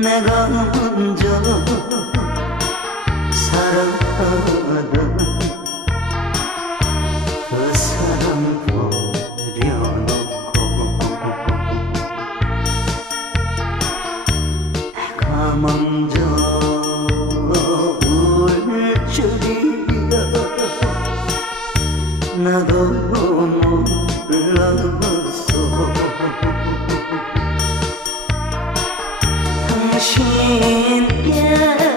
내가 먼저 사랑하던 그 사람 버려놓고 내가 먼저 울 줄이야 나도 몰랐어. 당신께